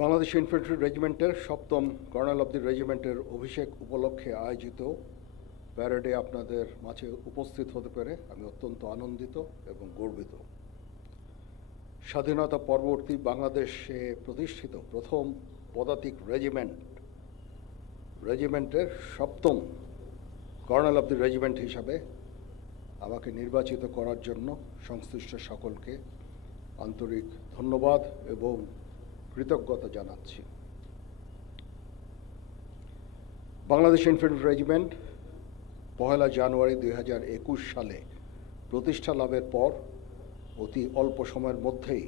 Bangladesh infantry রেজিমেন্টের ৭ম colonel of দি রেজিমেন্টের অভিষেক উপলক্ষে আয়োজিত প্যারেডে আপনাদের মাঝে উপস্থিত হতে পেরে আমি অত্যন্ত আনন্দিত এবং গর্বিত। স্বাধীনতা পরবর্তী বাংলাদেশে প্রতিষ্ঠিত প্রথম পদাতিক রেজিমেন্টের ৭ম কর্নেল অব দি রেজিমেন্ট হিসাবে আমাকে নির্বাচিত করার জন্য সংশ্লিষ্ট সকলকে আন্তরিক ধন্যবাদ এবং কৃতজ্ঞতা জানাচ্ছি। বাংলাদেশ ইনফ্যান্ট্রি রেজিমেন্ট ১ জানুয়ারি ২০২১ সালে প্রতিষ্ঠা লাভের পর অতি অল্প সময়ের মধ্যেই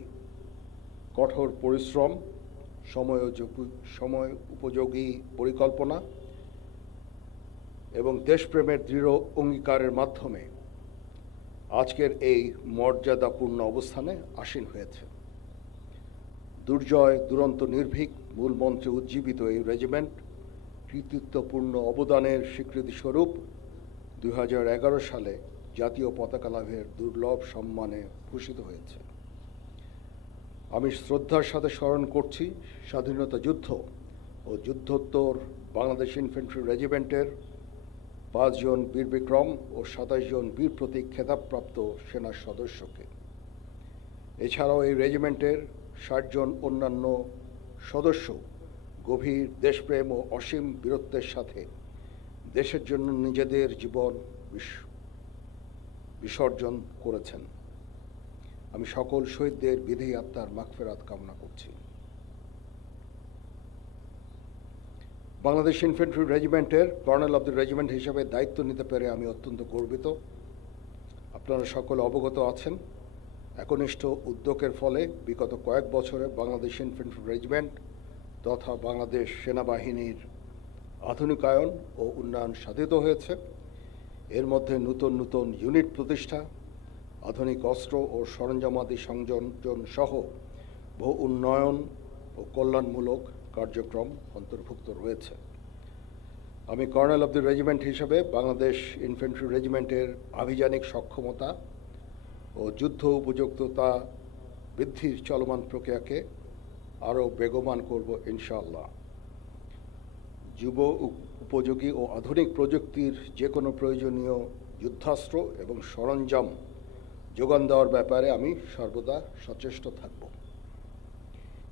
কঠোর পরিশ্রম, সময় উপযোগী পরিকল্পনা এবং দেশপ্রেমের দৃঢ় অঙ্গীকারের মাধ্যমে আজকের এই মর্যাদাপূর্ণ অবস্থানে আসীন হয়েছে। দুর্জয় দুরন্ত নির্ভীক মূল মন্ত্রে উজ্জীবিত এই রেজিমেন্ট কৃতিত্বপূর্ণ অবদানের স্বীকৃতিস্বরূপ ২০১১ সালে জাতীয় পতাকা লাভের দুর্লভ সম্মানে ভূষিত হয়েছে। আমি শ্রদ্ধার সাথে স্মরণ করছি স্বাধীনতা যুদ্ধ ও যুদ্ধোত্তর বাংলাদেশ ইনফ্যান্ট্রি রেজিমেন্টের ৫ জন বীর বিক্রম ও ২৭ জন বীর প্রতীক খেতাবপ্রাপ্ত সেনা সদস্যকে। এছাড়াও এই রেজিমেন্টের ৬০ জন অন্যান্য সদস্য গভীর দেশপ্রেম ও অসীম বীরত্বের সাথে দেশের জন্য নিজেদের জীবন বিসর্জন করেছেন। আমি সকল শহীদদের বিধি আত্মার মাগফিরাত কামনা করছি। বাংলাদেশ ইনফ্যান্ট্রি রেজিমেন্টের কর্নেল অব দি রেজিমেন্ট হিসেবে দায়িত্ব নিতে পেরে আমি অত্যন্ত গর্বিত। আপনারা সকলে অবগত আছেন, একনিষ্ঠ উদ্যোগের ফলে বিগত কয়েক বছরে বাংলাদেশ ইনফ্যান্ট্রি রেজিমেন্ট তথা বাংলাদেশ সেনাবাহিনীর আধুনিকায়ন ও উন্নয়ন সাধিত হয়েছে। এর মধ্যে নতুন নতুন ইউনিট প্রতিষ্ঠা, আধুনিক অস্ত্র ও সরঞ্জামাদি সংযোজন সহ বহু উন্নয়ন ও কল্যাণমূলক কার্যক্রম অন্তর্ভুক্ত রয়েছে। আমি কর্নেল অব দি রেজিমেন্ট হিসেবে বাংলাদেশ ইনফ্যান্ট্রি রেজিমেন্টের আভিযানিক সক্ষমতা ও যুদ্ধ উপযুক্ততা বৃদ্ধির চলমান প্রক্রিয়াকে আরও বেগবান করব ইনশাআল্লাহ। যুব উপযোগী ও আধুনিক প্রযুক্তির যে কোনো প্রয়োজনীয় যুদ্ধাস্ত্র এবং সরঞ্জাম যোগান দেওয়ার ব্যাপারে আমি সর্বদা সচেষ্ট থাকব।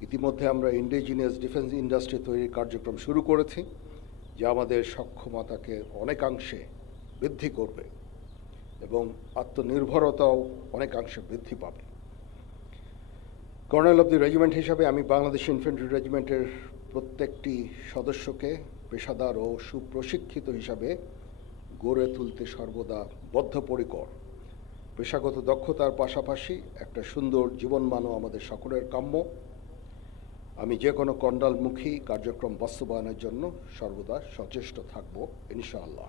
ইতিমধ্যে আমরা ইন্ডিজিনিয়াস ডিফেন্স ইন্ডাস্ট্রি তৈরির কার্যক্রম শুরু করেছি, যা আমাদের সক্ষমতাকে অনেকাংশে বৃদ্ধি করবে এবং আত্মনির্ভরতাও অনেকাংশে বৃদ্ধি পাবে। কর্নেল অব দি রেজিমেন্ট হিসাবে আমি বাংলাদেশ ইনফ্যান্ট্রি রেজিমেন্টের প্রত্যেকটি সদস্যকে পেশাদার ও সুপ্রশিক্ষিত হিসাবে গড়ে তুলতে সর্বদা বদ্ধপরিকর। পেশাগত দক্ষতার পাশাপাশি একটা সুন্দর জীবনমানও আমাদের সকলের কাম্য। আমি যে কোনো কণ্ডালমুখী কার্যক্রম বাস্তবায়নের জন্য সর্বদা সচেষ্ট থাকব ইনশাআল্লাহ।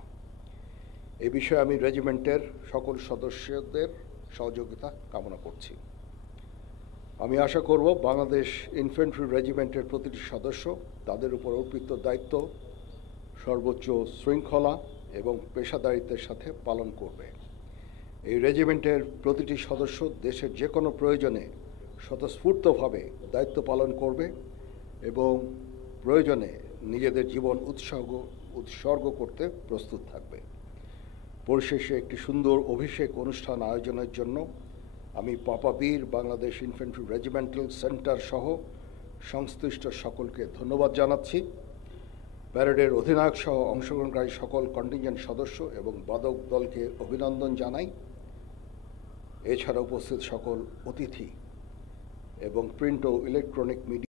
এ বিষয়ে আমি রেজিমেন্টের সকল সদস্যদের সহযোগিতা কামনা করছি। আমি আশা করব বাংলাদেশ ইনফ্যান্ট্রি রেজিমেন্টের প্রতিটি সদস্য তাদের উপর অর্পিত দায়িত্ব সর্বোচ্চ শৃঙ্খলা এবং পেশাদারিত্বের সাথে পালন করবে। এই রেজিমেন্টের প্রতিটি সদস্য দেশের যে কোনো প্রয়োজনে স্বতঃস্ফূর্তভাবে দায়িত্ব পালন করবে এবং প্রয়োজনে নিজেদের জীবন উৎসর্গ করতে প্রস্তুত থাকবে। পরিশেষে একটি সুন্দর অভিষেক অনুষ্ঠান আয়োজনের জন্য আমি পাপাবীর বাংলাদেশ ইনফ্যান্ট্রি রেজিমেন্টাল সেন্টার সহ সংশ্লিষ্ট সকলকে ধন্যবাদ জানাচ্ছি। প্যারেডের অধিনায়ক সহ অংশগ্রহণকারী সকল কন্টিনজেন্ট সদস্য এবং বাদক দলকে অভিনন্দন জানাই। এছাড়া উপস্থিত সকল অতিথি এবং প্রিন্ট ও ইলেকট্রনিক মিডিয়া